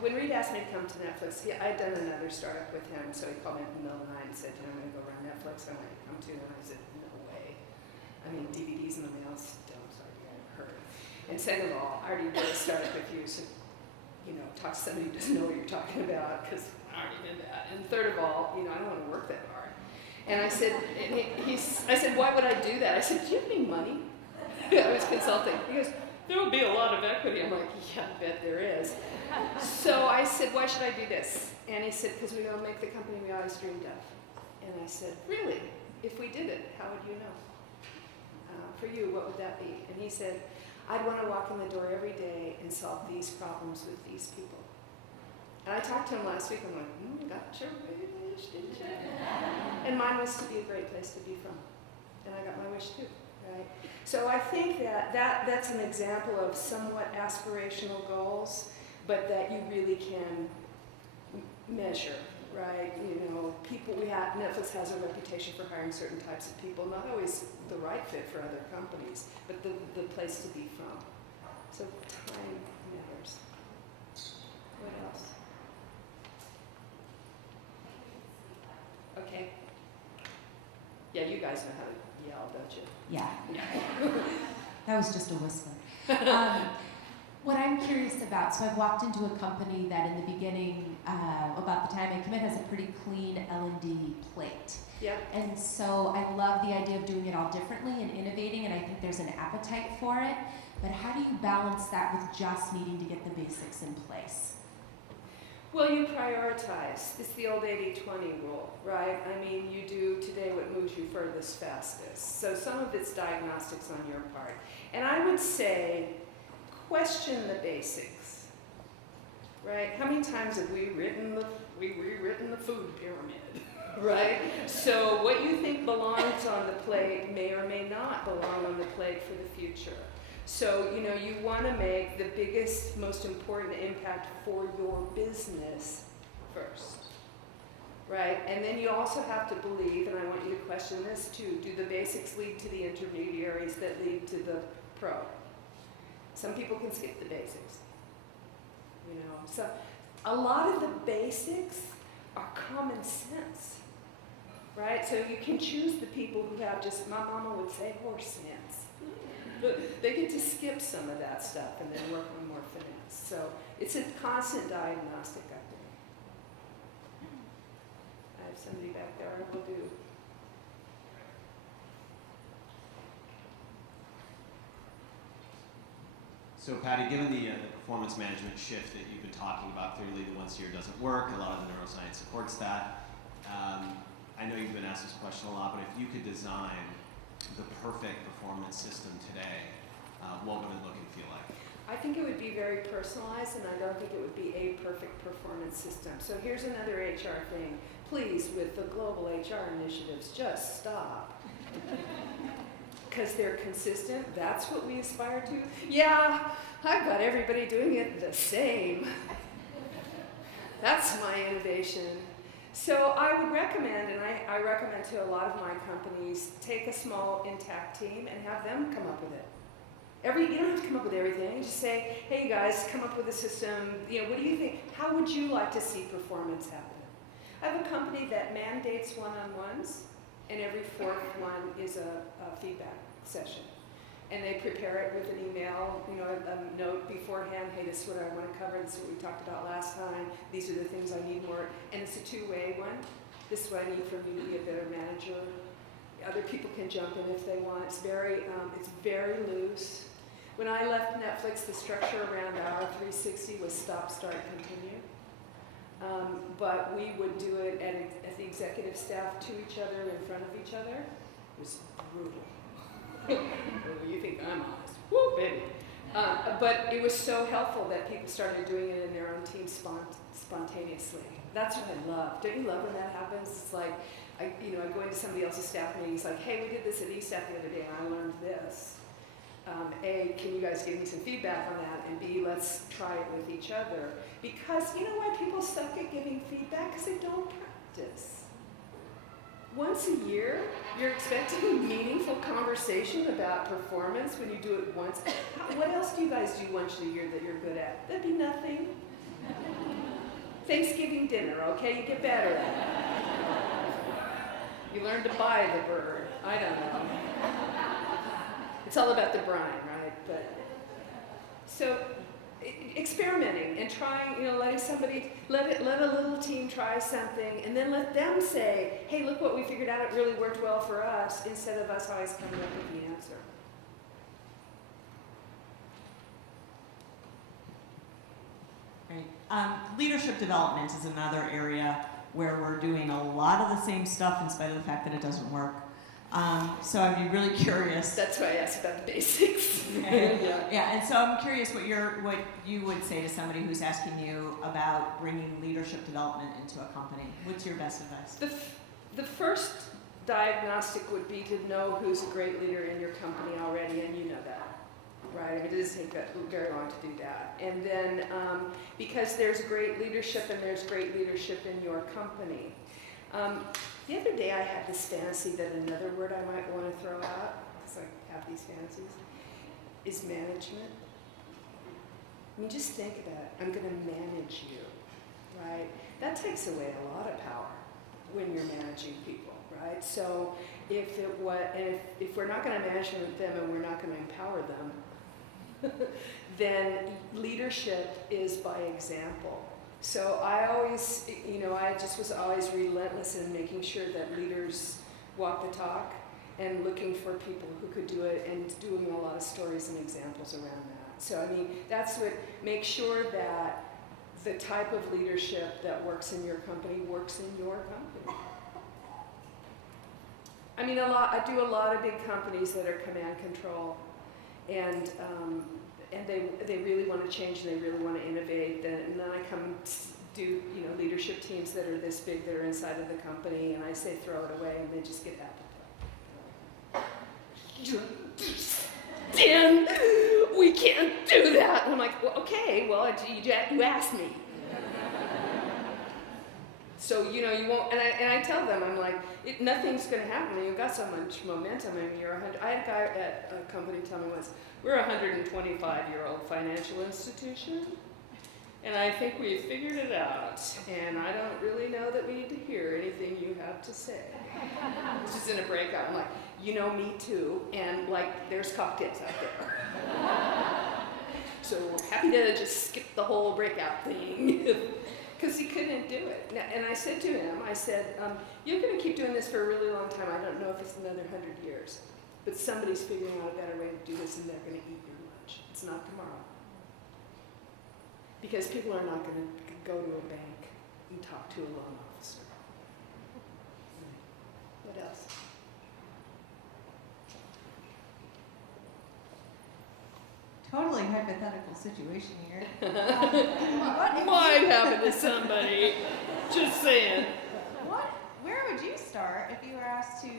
When Reed asked me to come to Netflix, I'd done another startup with him, so he called me up in the middle of the night and said, I'm going to go run Netflix. I want you to come to. And I said, no way. I mean, DVDs in the mail still, sorry, you haven't heard. And second of all, I already did a startup with you, so, talk to somebody who doesn't know what you're talking about, because I already did that. And third of all, I don't want to work that hard. And I said, I said, why would I do that? I said, do you have any money? I was consulting. He goes, there will be a lot of equity. I'm like, yeah, I bet there is. So I said, why should I do this? And he said, because we're going to make the company we always dreamed of. And I said, really? If we did it, how would you know? For you, what would that be? And he said, I'd want to walk in the door every day and solve these problems with these people. And I talked to him last week. I'm like, got your wish, didn't you? And mine was to be a great place to be from. And I got my wish too, right? So I think that's an example of somewhat aspirational goals, but that you really can measure, right? Netflix has a reputation for hiring certain types of people, not always the right fit for other companies, but the place to be from. So time matters. What else? Okay. Yeah, you guys know how to yell, don't you? Yeah. That was just a whisper. What I'm curious about, so I've walked into a company that in the beginning, about the time I came in, has a pretty clean L&D plate. Yeah. And so I love the idea of doing it all differently and innovating, and I think there's an appetite for it. But how do you balance that with just needing to get the basics in place? Well, you prioritize. It's the old 80-20 rule, right? I mean, you do today what moves you furthest, fastest. So some of it's diagnostics on your part. And I would say, question the basics, right? How many times have we rewritten the food pyramid, right? So what you think belongs on the plate may or may not belong on the plate for the future. So, you want to make the biggest, most important impact for your business first, right? And then you also have to believe, and I want you to question this too, do the basics lead to the intermediaries that lead to the pro? Some people can skip the basics, So a lot of the basics are common sense, right? So you can choose the people who have just, my mama would say, horse sense. But they get to skip some of that stuff and then work on more finance. So it's a constant diagnostic, I think. I have somebody back there I will do. So Patty, given the performance management shift that you've been talking about, clearly the once a year doesn't work. A lot of the neuroscience supports that. I know you've been asked this question a lot, but if you could design the perfect performance system today, what would it look and feel like? I think it would be very personalized, and I don't think it would be a perfect performance system. So here's another HR thing. Please, with the global HR initiatives, just stop. Because they're consistent. That's what we aspire to. Yeah, I've got everybody doing it the same. That's my innovation. So I would recommend, and I recommend to a lot of my companies, take a small intact team and have them come up with it. You don't have to come up with everything. Just say, hey guys, come up with a system. What do you think? How would you like to see performance happen? I have a company that mandates one-on-ones, and every fourth one is a feedback session. And they prepare it with an email, a note beforehand, hey, this is what I want to cover, this is what we talked about last time, these are the things I need more, and it's a two-way one. This is what I need for me to be a better manager. Other people can jump in if they want. It's very loose. When I left Netflix, the structure around our 360 was stop, start, continue. But we would do it at the executive staff to each other, in front of each other. It was brutal. You think I'm honest? Woo, baby. But it was so helpful that people started doing it in their own team spontaneously. That's what I love. Don't you love when that happens? It's like, I go into somebody else's staff meeting, it's like, hey, we did this at E-Staff the other day and I learned this. A, can you guys give me some feedback on that? And B, let's try it with each other. Because you know why people suck at giving feedback? Because they don't practice. Once a year, you're expecting a meaningful conversation about performance when you do it once. What else do you guys do once a year that you're good at? That'd be nothing. Thanksgiving dinner, okay? You get better at it. You learn to buy the bird. I don't know. It's all about the brine, right? But so experimenting and trying, letting somebody, let a little team try something, and then let them say, hey, look what we figured out, it really worked well for us, instead of us always coming up with the answer. Right. Leadership development is another area where we're doing a lot of the same stuff in spite of the fact that it doesn't work. So I'd be really curious. That's why I asked about the basics. Yeah, and so I'm curious what you would say to somebody who's asking you about bringing leadership development into a company. What's your best advice? The first diagnostic would be to know who's a great leader in your company already, and you know that, right? I mean, it doesn't take very long to do that. And then, because there's great leadership and there's great leadership in your company. The other day I had this fantasy that another word I might want to throw out, because I have these fantasies, is management. I mean, just think about it. I'm going to manage you, right? That takes away a lot of power when you're managing people, right? So if we're not going to manage them and we're not going to empower them, then leadership is by example. So I always, I just was always relentless in making sure that leaders walk the talk and looking for people who could do it and doing a lot of stories and examples around that. So, I mean, that's what makes sure that the type of leadership that works in your company works in your company. I mean, I do a lot of big companies that are command control, and they really want to change and they really want to innovate. And then I come do leadership teams that are this big that are inside of the company, and I say throw it away, and they just get apatite. Dan, we can't do that. And I'm like, well, okay, well, you asked me. So, you won't, and I tell them, I'm like, nothing's going to happen. You've got so much momentum. I mean, I had a guy at a company tell me once, we're a 125-year-old financial institution, and I think we've figured it out, and I don't really know that we need to hear anything you have to say. This is in a breakout. I'm like, me too, and like, there's cocktails out there. So happy to just skip the whole breakout thing. Because he couldn't do it. And I said to him, you're going to keep doing this for a really long time. I don't know if it's another 100 years. But somebody's figuring out a better way to do this, and they're going to eat your lunch. It's not tomorrow. Because people are not going to go to a bank and talk to a loan officer. What else? Totally hypothetical situation here. Might happen to somebody. Just saying. Where would you start if you were asked to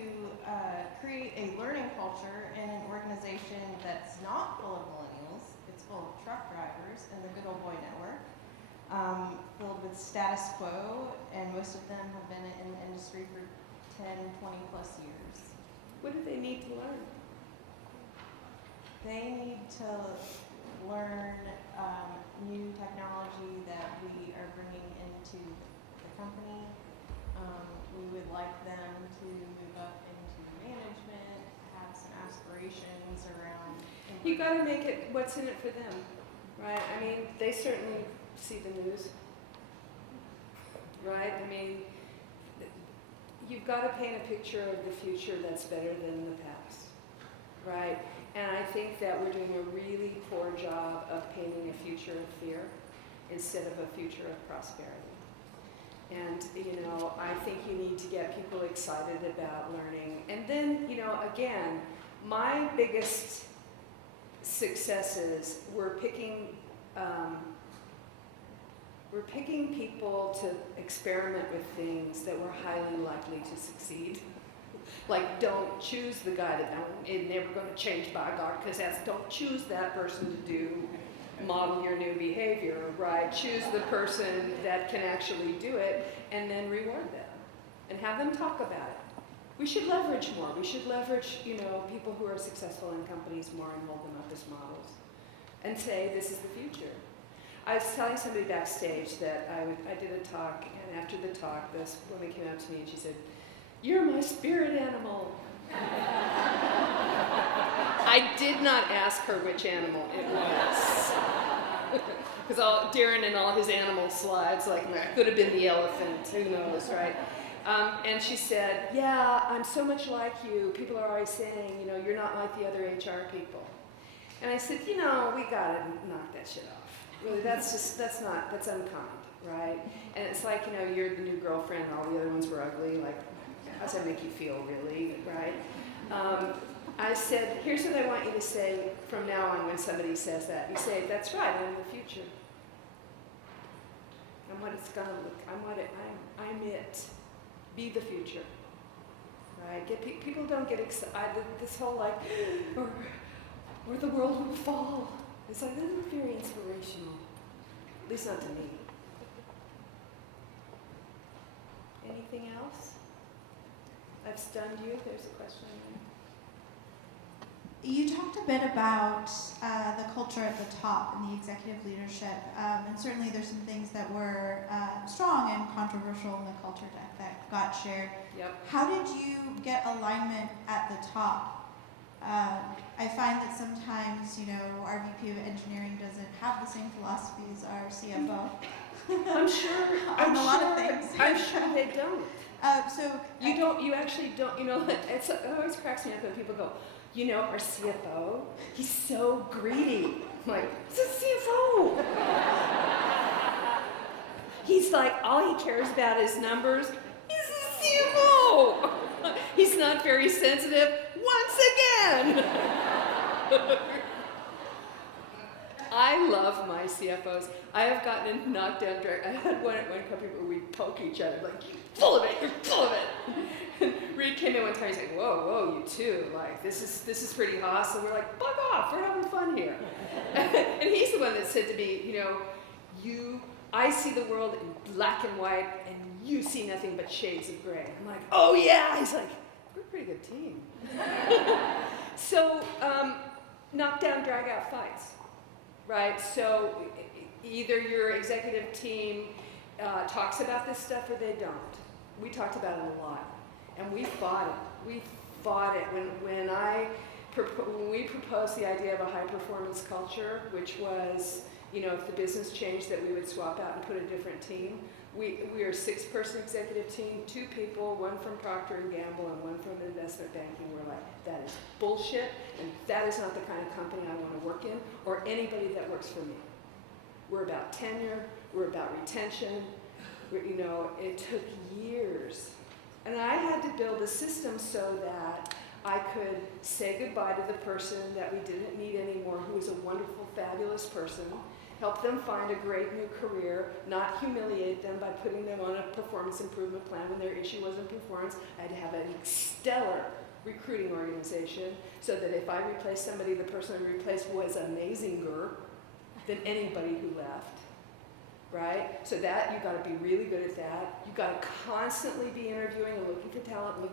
create a learning culture in an organization that's not full of millennials? It's full of truck drivers and the good old boy network, filled with status quo, and most of them have been in the industry for 10, 20 plus years. What do they need to learn? They need to learn new technology that we are bringing into the company. We would like them to move up into management, have some aspirations around. You got to make it what's in it for them, right? I mean, they certainly see the news, right? I mean, you've got to paint a picture of the future that's better than the past, right? And I think that we're doing a really poor job of painting a future of fear instead of a future of prosperity. And, you know, I think you need to get people excited about learning. And then, you know, again, my biggest successes were picking people to experiment with things that were highly likely to succeed. Like, don't choose the guy that is never going to change by God, because don't choose that person to do, model your new behavior, right? Choose the person that can actually do it, and then reward them, and have them talk about it. We should leverage more. We should leverage, you know, people who are successful in companies more and hold them up as models, and say, this is the future. I was telling somebody backstage that I did a talk, and after the talk, this woman came up to me and she said, "You're my spirit animal." I did not ask her which animal it was. Because Darren and all his animal slides, like, could have been the elephant, who knows, right? And she said, "Yeah, I'm so much like you. People are always saying, you know, you're not like the other HR people." And I said, you know, we gotta knock that shit off. Really, that's unkind, right? And it's like, you know, you're the new girlfriend, all the other ones were ugly, like, how does that make you feel, really, right? I said, here's what I want you to say from now on when somebody says that. You say, that's right, I'm the future. I'm what it's gonna look, I'm it. Be the future, right? People don't get excited, this whole like, or the world will fall. It's like, that's not very inspirational, at least not to me. Anything else? I've stunned you. There's a question there. You talked a bit about the culture at the top and the executive leadership, and certainly there's some things that were strong and controversial in the culture deck that got shared. Yep. How did you get alignment at the top? I find that sometimes, you know, our VP of engineering doesn't have the same philosophy as our CFO. I'm sure. On a lot of things. I'm sure they don't. You actually don't. You know, it always cracks me up when people go, you know, our CFO, he's so greedy. I'm like, he's a CFO. He's like, all he cares about is numbers. He's a CFO. He's not very sensitive. Once again. I love my CFOs. I have gotten in knockdown drag. I had one company where we poke each other, like, you're full of it, you're full of it. And Reed came in one time, he's like, whoa, you too. Like, this is pretty hostile. We're like, fuck off, we're having fun here. And he's the one that said to me, you know, I see the world in black and white, and you see nothing but shades of gray. I'm like, oh yeah. He's like, we're a pretty good team. So, knockdown, drag out fights. Right, so either your executive team talks about this stuff or they don't. We talked about it a lot, and we fought it. We fought it when we proposed the idea of a high performance culture, which was, you know, if the business changed, that we would swap out and put a different team. We are a 6-person executive team, 2 people, one from Procter & Gamble and one from investment banking. We're like, that is bullshit, and that is not the kind of company I want to work in, or anybody that works for me. We're about tenure, we're about retention. You know, it took years. And I had to build a system so that I could say goodbye to the person that we didn't need anymore, who was a wonderful, fabulous person, help them find a great new career, not humiliate them by putting them on a performance improvement plan when their issue wasn't performance. I had to have a stellar recruiting organization so that if I replaced somebody, the person I replaced was amazinger than anybody who left, right? So that, you gotta be really good at that. You gotta constantly be interviewing and looking for talent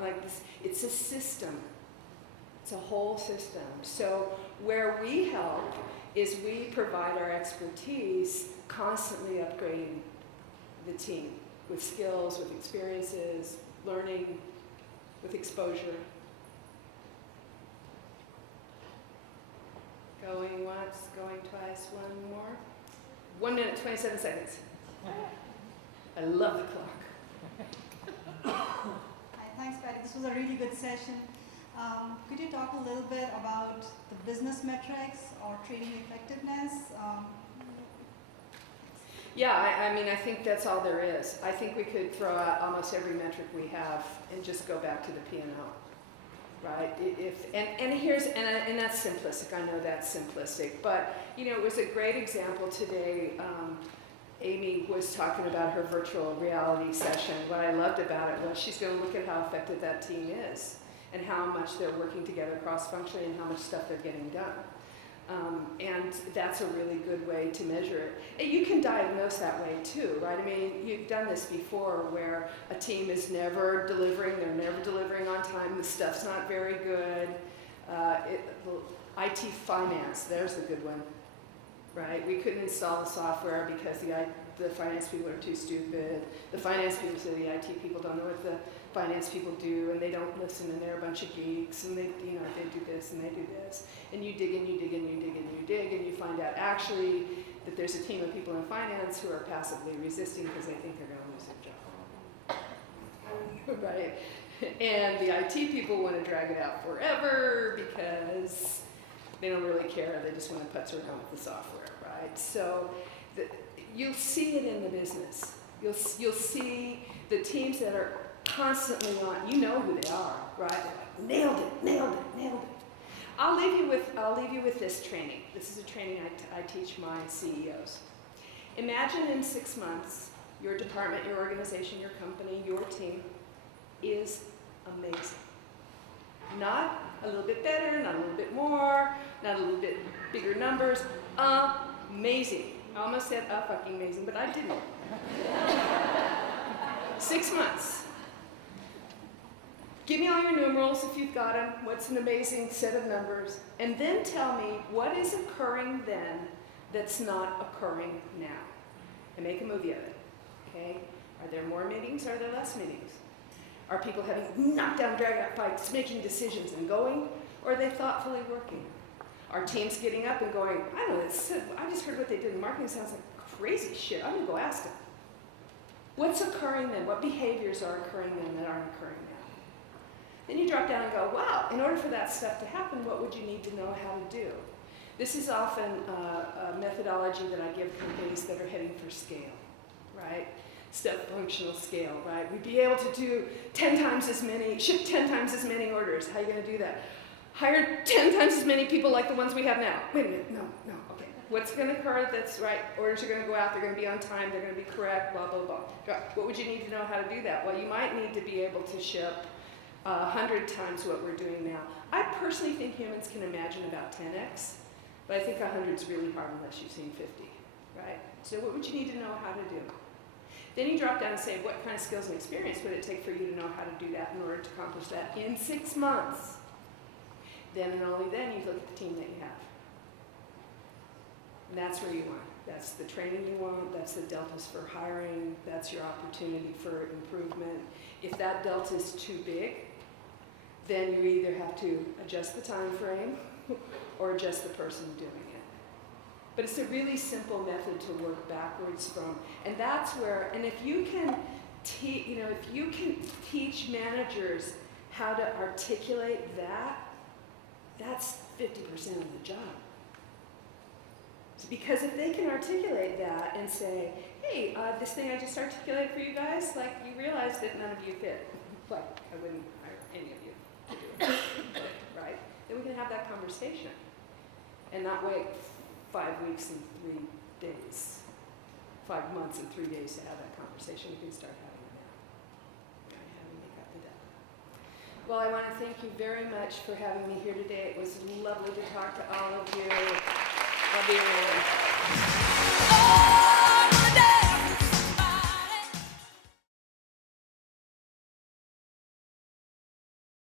like this. It's a system. It's a whole system. So where we help is we provide our expertise, constantly upgrading the team with skills, with experiences, learning, with exposure. Going once, going twice, one more. 1 minute, 27 seconds. I love the clock. Hi, thanks, Patty. This was a really good session. Could you talk a little bit about the business metrics or training effectiveness? Yeah, I mean, I think that's all there is. I think we could throw out almost every metric we have and just go back to the P&L, right? And that's simplistic. I know that's simplistic, but it was a great example today. Amy was talking about her virtual reality session. What I loved about it was she's going to look at how effective that team is and how much they're working together cross-functionally and how much stuff they're getting done. And that's a really good way to measure it. And you can diagnose that way too, right? I mean, you've done this before where a team is never delivering, they're never delivering on time, the stuff's not very good. IT finance, there's a good one, right? We couldn't install the software because the finance people are too stupid. The finance people say the IT people don't know what the finance people do, and they don't listen, and they're a bunch of geeks, and they do this and they do this, and you dig and you dig and you dig and you dig, and you find out actually that there's a team of people in finance who are passively resisting because they think they're going to lose their job, right? And the IT people want to drag it out forever because they don't really care. They just want to putz around with the software, right? So you'll see it in the business. You'll see the teams that are constantly on, you know who they are, right? They're like, nailed it, nailed it, nailed it. I'll leave you with this training. This is a training I teach my CEOs. Imagine in 6 months, your department, your organization, your company, your team is amazing. Not a little bit better, not a little bit more, not a little bit bigger numbers. Amazing. I almost said fucking amazing, but I didn't. 6 months. Give me all your numerals if you've got them. What's an amazing set of numbers? And then tell me what is occurring then that's not occurring now. And make a movie of it. Okay? Are there more meetings? Are there less meetings? Are people having knockdown, drag-out fights, making decisions and going? Or are they thoughtfully working? Are teams getting up and going, I don't know, I just heard what they did in marketing. Sounds like crazy shit. I'm going to go ask them. What's occurring then? What behaviors are occurring then that aren't occurring now? Then you drop down and go, wow, in order for that stuff to happen, what would you need to know how to do? This is often a methodology that I give companies that are heading for scale, right? Step functional scale, right? We'd be able to do 10 times as many, ship 10 times as many orders. How are you going to do that? Hire 10 times as many people like the ones we have now. Wait a minute, no, okay. What's going to occur that's right? Orders are going to go out, they're going to be on time, they're going to be correct, blah, blah, blah. What would you need to know how to do that? Well, you might need to be able to ship 100 times what we're doing now. I personally think humans can imagine about 10x, but I think 100 is really hard unless you've seen 50, right? So what would you need to know how to do? Then you drop down and say, what kind of skills and experience would it take for you to know how to do that in order to accomplish that in 6 months? Then and only then you look at the team that you have. And that's where you want. That's the training you want, that's the deltas for hiring, that's your opportunity for improvement. If that delta is too big, then you either have to adjust the time frame or adjust the person doing it. But it's a really simple method to work backwards from. And that's where, and if you can teach managers how to articulate that, that's 50% of the job. Because if they can articulate that and say, hey, this thing I just articulated for you guys, like, you realize that none of you fit. Like, I wouldn't hire any of you to do it, right? Then we can have that conversation and not wait 5 weeks and 3 days, 5 months and 3 days to have that conversation. We can start having it now. Right? How do we make up the data? Well, I want to thank you very much for having me here today. It was lovely to talk to all of you. Love you.